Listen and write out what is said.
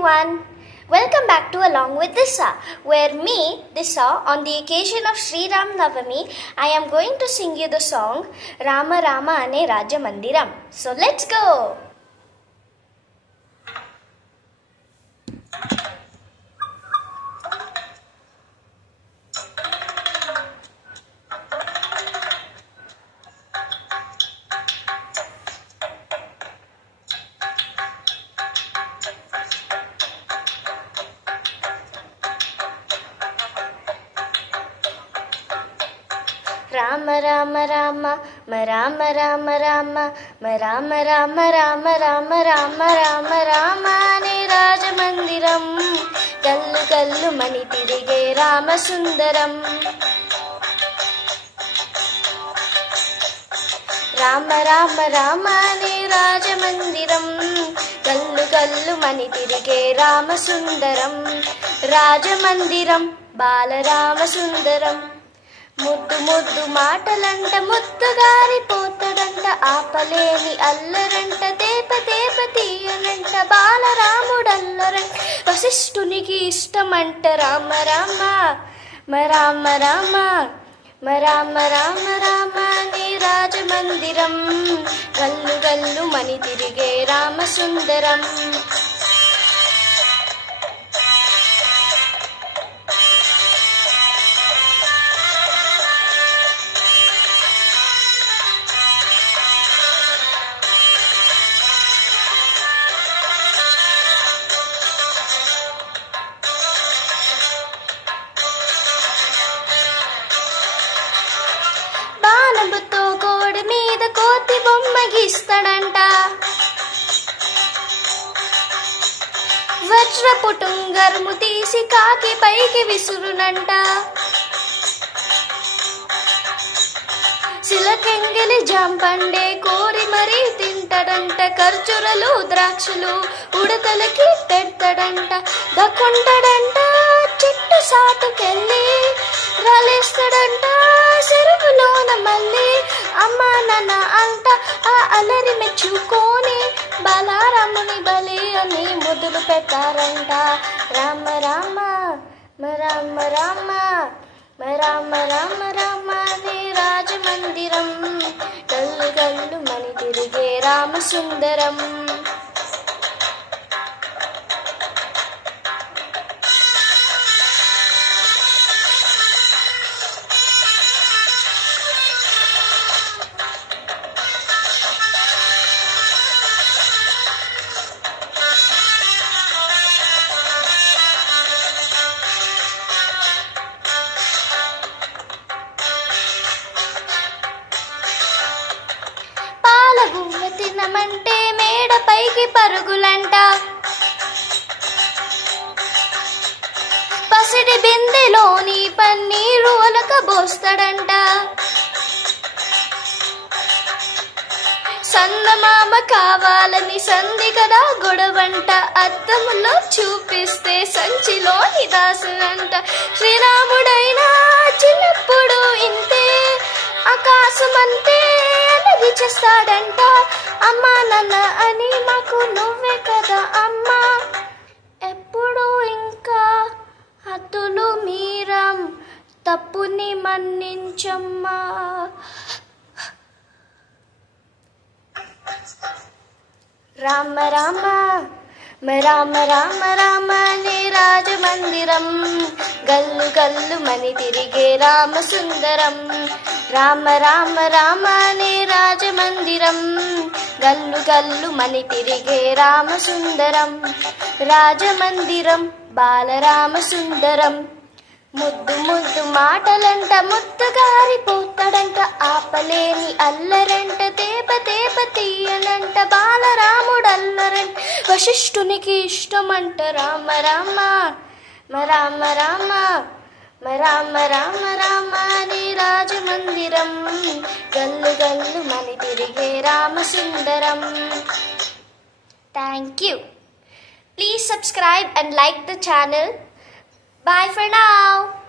everyone. Welcome back to Along with Disa, where me, Disa, on the occasion of Sri Ram Navami, I am going to sing you the song Rama Rama Ane Raja Mandiram. So let's go! Rama Rama Rama, Rama Rama Rama, Rama Rama Rama, Rama Rama Rama, Rama Ane Raja Mandiram, Gallu Gallu Mani Tirige Rama Sundaram. Rama Rama Rama Ane Raja Mandiram, Gallu Gallu Mani Tirige Rama Sundaram, Raja Mandiram, Bala Rama Sundaram. ముద్దు ముద్దు మాటలంట ముద్దుగారిపోతాడంట ఆపలేని అల్లరంట తేప తేప తీయనంట బాలరాముడల్లరంట వశిష్ఠునికి ఇష్టమంట రామ రామ రామ రామ రామ రామ రామ నీ రాజమందిరం గల్లు గల్లు మని తిరిగే రామ సుందరం. బాణముతో గోడ మీద కోతి బొమ్మ గీస్తాడంట వజ్రపు టుంగరము తీసి కాకి పైకి విసురునంట సిలకెంగిలి జాంపండే కోరి మరీ తింటాడంట ఖర్జూరలు ద్రాక్షలు ఉడతలకి పెడతాడంట దక్కుంటాడంట చెట్టు సాటుకెళ్ళి రాలేస్తాడంట చెరువులోన మళ్ళీ అమ్మ నాన్న అంట ఆ అలరి మెచ్చుకొని బాలరాముని బలి అని మొదలు పెట్టారంట. రామ రామ రామ రామ రామ రామ రామ నీ రాజమందిరం గల్లు గల్లు మని తిరిగే రామ సుందరం. గువ్వ తినమంటే మేడ పైకి పరుగులంట పసిడి బిందెలోని పన్నీరు ఒలకబోస్తాడంట సందమామ కావాలని సంధి కదా గొడవంట అద్దములో చూపిస్తే సంచిలోని దాసునంట శ్రీరాముడైనా చిన్నప్పుడు ఇంతే ఆకాశమంతే చేస్తాడంట అమ్మా నాన్న అని మాకు నువ్వే కదా అమ్మా ఎప్పుడు ఇంకా హద్దులు మీరం తప్పుని మన్నించమ్మా. రామ రామ రామ రామ రామ నీ రాజమందిరం గల్లు గల్లు మని తిరిగే రామ సుందరం. రామ రామ రామ నీ రాజమందిరం గల్లు గల్లు మని తిరిగే రామ సుందరం. రాజమందిరం బాలరామ సుందరం. ముద్దు ముద్దు మాటలంట ముద్దుగారిపోతాడంట ఆపలేని అల్లరంట తేప తేప తీయనంట బాలరాముడల్లరంట వశిష్ఠునికి ఇష్టమంట రామ రామ రామ రామ రామ రామ రామ నీ రాజమందిరం గల్లు గల్లు మని తిరిగే రామ సుందరం. Thank you. Please subscribe and like the channel. Bye for now.